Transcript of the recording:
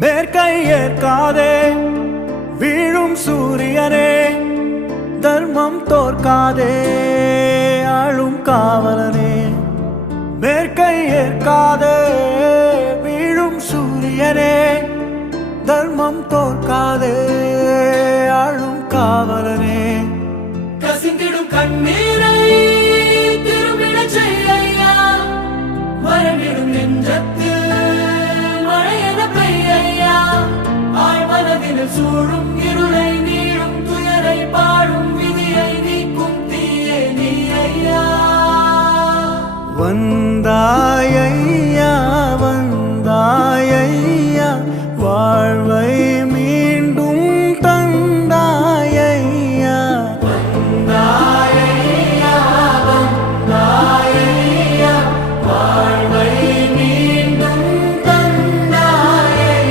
மேற்கை ஏற்காதே வீழும் சூரியனே தர்மம் தோற்காதே ஆளும் காவலனே. மேற்கை ஏற்காதே வீழும் சூரியனே தர்மம் தோற்காதே ஆளும் காவலனே. கசிந்திடும் கண்ணே எனில் சூழும் இருளை நீளும் துயரை பாடும் விதியை நீக்கும் தீயே நீ ஐயா. வந்தாய